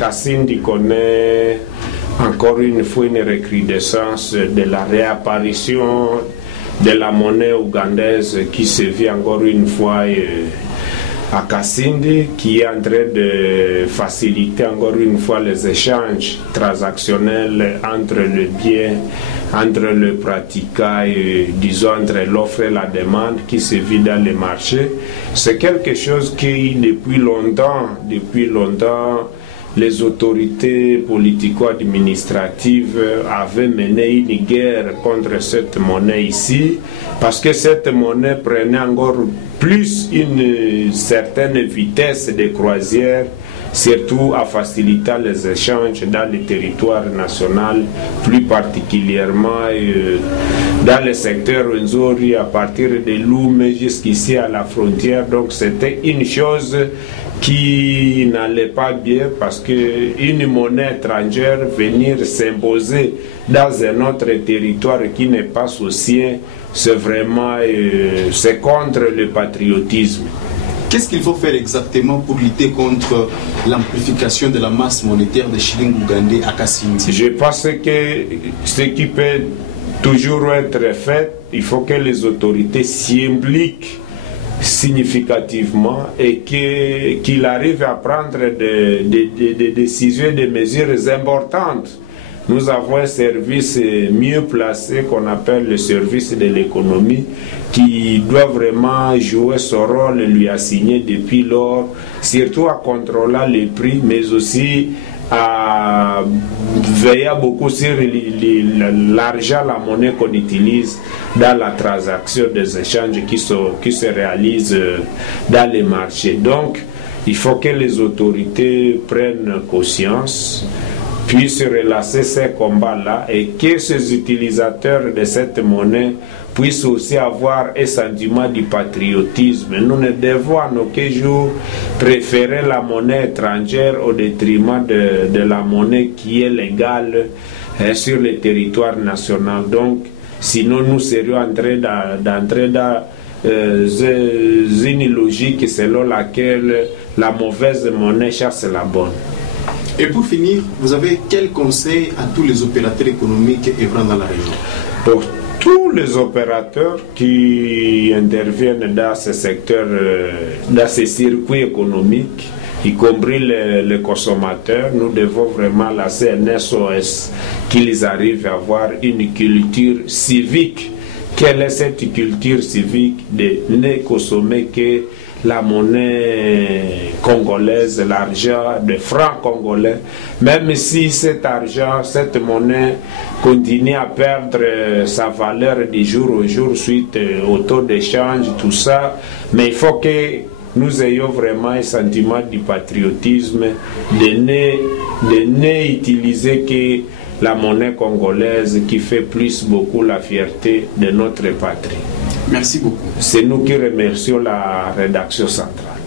Kasindi connaît encore une fois une recrudescence de la réapparition de la monnaie ougandaise qui se vit encore une fois à Kasindi, qui est en train de faciliter encore une fois les échanges transactionnels entre le bien, entre le pratiquant et disons entre l'offre et la demande qui se vit dans les marchés. C'est quelque chose qui depuis longtemps, les autorités politico-administratives avaient mené une guerre contre cette monnaie ici, parce que cette monnaie prenait encore plus une certaine vitesse de croisière, surtout à faciliter les échanges dans le territoire national, plus particulièrement dans le secteur Rwenzori, à partir de Lume jusqu'ici à la frontière. Donc c'était une chose qui n'allait pas bien, parce qu'une monnaie étrangère venir s'imposer dans un autre territoire qui n'est pas son sien, c'est vraiment c'est contre le patriotisme. Qu'est-ce qu'il faut faire exactement pour lutter contre l'amplification de la masse monétaire des shillings ougandais à Kasindi? Je pense que ce qui peut toujours être fait, il faut que les autorités s'y impliquent significativement et qu'il arrive à prendre des décisions, des mesures importantes. Nous avons un service mieux placé qu'on appelle le service de l'économie, qui doit vraiment jouer son rôle lui assigné depuis lors, surtout à contrôler les prix, mais aussi à veiller beaucoup sur l'argent, la monnaie qu'on utilise dans la transaction des échanges qui se réalisent dans les marchés. Donc, il faut que les autorités prennent conscience, puissent relancer ces combats-là, et que ces utilisateurs de cette monnaie puissent aussi avoir un sentiment du patriotisme. Nous ne devons en aucun jour préférer la monnaie étrangère au détriment de la monnaie qui est légale sur le territoire national. Donc, sinon nous serions en train d'entrer dans une logique selon laquelle la mauvaise monnaie chasse la bonne. Et pour finir, vous avez quel conseil à tous les opérateurs économiques œuvrant dans la région? Pour tous les opérateurs qui interviennent dans ce secteur, dans ces circuits économiques, y compris les consommateurs, nous devons vraiment lancer un SOS, qu'ils arrivent à avoir une culture civique. Quelle est cette culture civique de ne consommer que la monnaie congolaise, l'argent de francs congolais, même si cet argent, cette monnaie continue à perdre sa valeur de jour au jour suite au taux d'échange, tout ça, mais il faut que nous ayons vraiment un sentiment du patriotisme, de ne utiliser que la monnaie congolaise qui fait beaucoup la fierté de notre patrie. Merci beaucoup. C'est nous qui remercions la rédaction centrale.